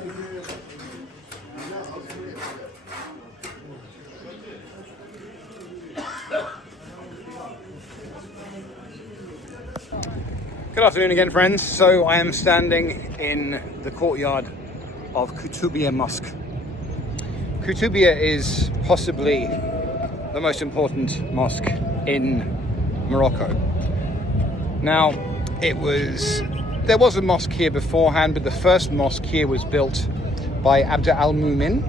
Good afternoon again, friends. So I am standing in the courtyard of Koutoubia Mosque. Koutoubia is possibly the most important mosque in Morocco. Now, there was a mosque here beforehand, but the first mosque here was built by Abd al-Mumin.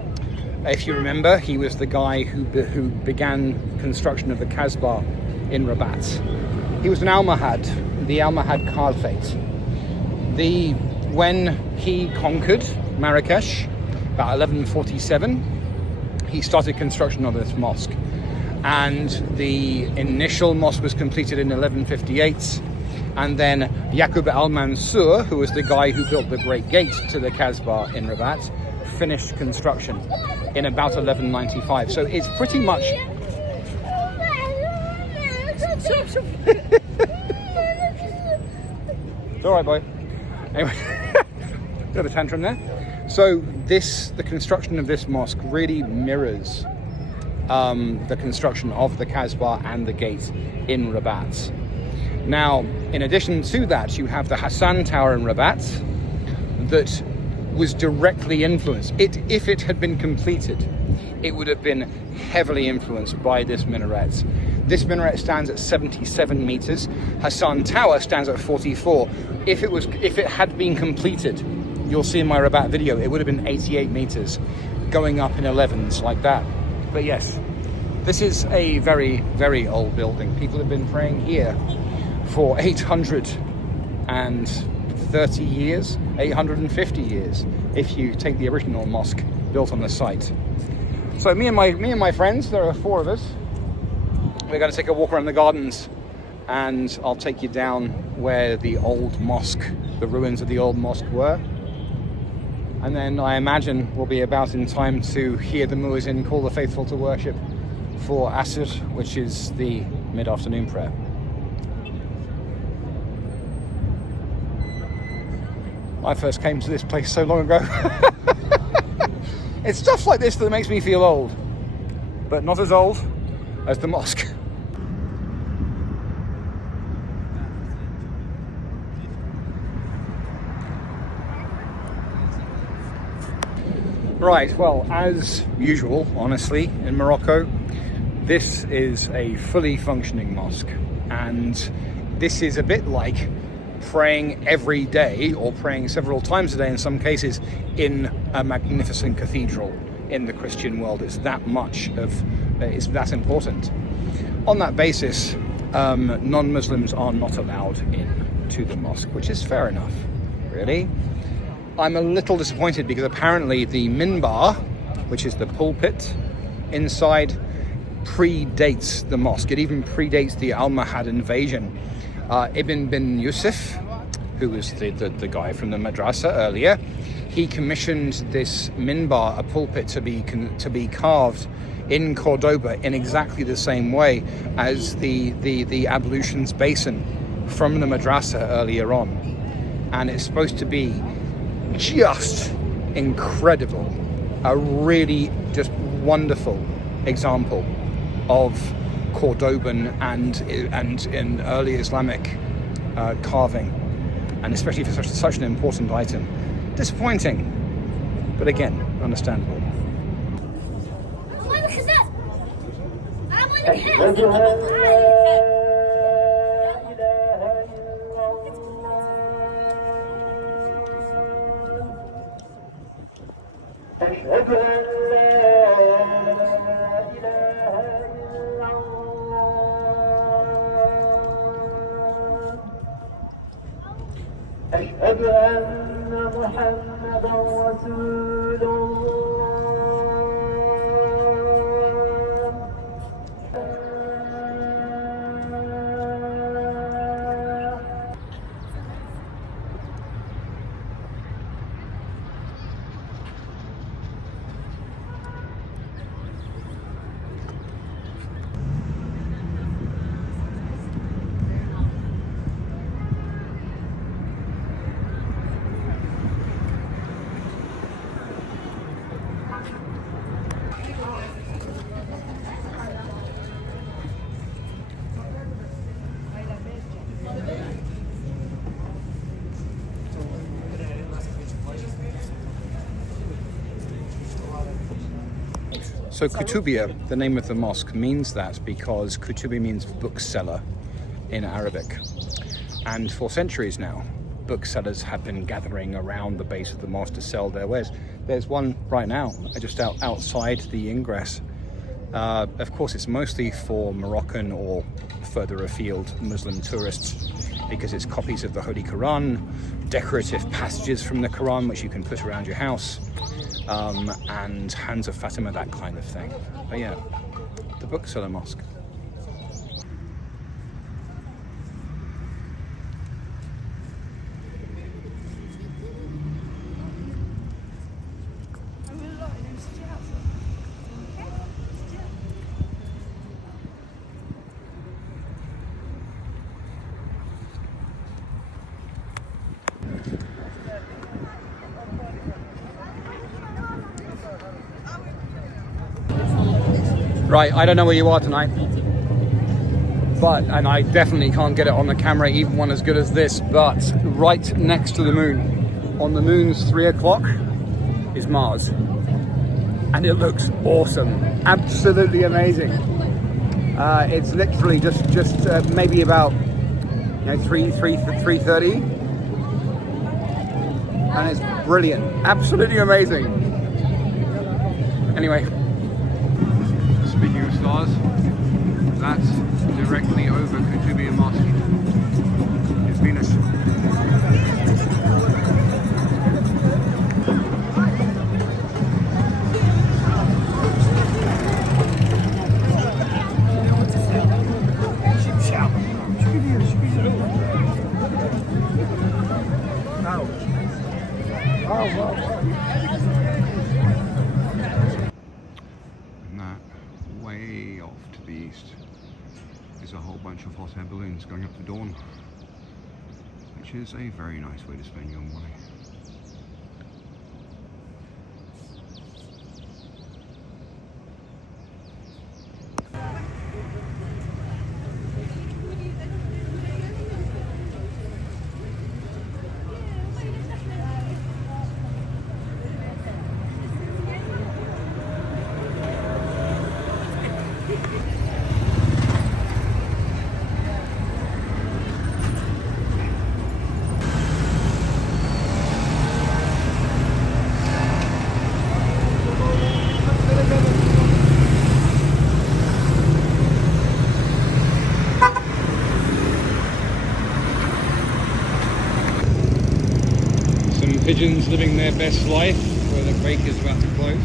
If you remember, he was the guy who began construction of the Kasbah in Rabat. He was an Almohad, the Almohad Caliphate. When he conquered Marrakech, about 1147, he started construction of this mosque. And the initial mosque was completed in 1158. And then Yaqub al-Mansur, who was the guy who built the Great Gate to the Kasbah in Rabat, finished construction in about 1195. So it's pretty much... It's all right, boy. Anyway, bit of a tantrum there. So the construction of this mosque really mirrors the construction of the Kasbah and the gate in Rabat. Now, in addition to that, you have the Hassan Tower in Rabat that was directly influenced. If it had been completed, it would have been heavily influenced by this minaret. This minaret stands at 77 meters. Hassan Tower stands at 44. If it had been completed, you'll see in my Rabat video, it would have been 88 meters, going up in 11s like that. But yes, this is a very, very old building. People have been praying here for 830 years, 850 years, if you take the original mosque built on the site. So me and my friends, there are 4 of us, we're going to take a walk around the gardens, and I'll take you down where the old mosque, the ruins of the old mosque were. And then I imagine we'll be about in time to hear the muezzin call the faithful to worship for Asr, which is the mid-afternoon prayer. I first came to this place so long ago. It's stuff like this that makes me feel old, but not as old as the mosque. Right, well, as usual, honestly, in Morocco, this is a fully functioning mosque, and this is a bit like praying every day, or praying several times a day in some cases, in a magnificent cathedral in the Christian world. It's that important. On that basis, non-Muslims are not allowed into the mosque, which is fair enough, really. I'm a little disappointed because apparently the minbar, which is the pulpit inside, predates the mosque. It even predates the Almohad invasion. Ibn bin Yusuf, who was the guy from the madrasa earlier, he commissioned this minbar, a pulpit, to be carved in Cordoba in exactly the same way as the ablutions basin from the madrasa earlier on. And it's supposed to be just incredible, a really just wonderful example of Cordoban and in early Islamic carving, and especially for such an important item. Disappointing, but again, understandable. أشهد أن محمدا رسول الله. So Koutoubia, the name of the mosque, means that because Koutoubia means bookseller in Arabic. And for centuries now, booksellers have been gathering around the base of the mosque to sell their wares. There's one right now, just outside the ingress. Of course, it's mostly for Moroccan or further afield Muslim tourists because it's copies of the Holy Quran, decorative passages from the Quran which you can put around your house, and Hands of Fatima, that kind of thing. But yeah, the bookseller mosque. Right, I don't know where you are tonight, and I definitely can't get it on the camera, even one as good as this, but right next to the moon, on the moon's 3 o'clock, is Mars. And it looks awesome, absolutely amazing. It's literally just maybe about 3:30, and it's brilliant, absolutely amazing. Anyway. Speaking of stars, that's directly over Koutoubia Mosque is Venus. Way off to the east is a whole bunch of hot air balloons going up to dawn, which is a very nice way to spend your morning. Pigeons living their best life where the break is about to close.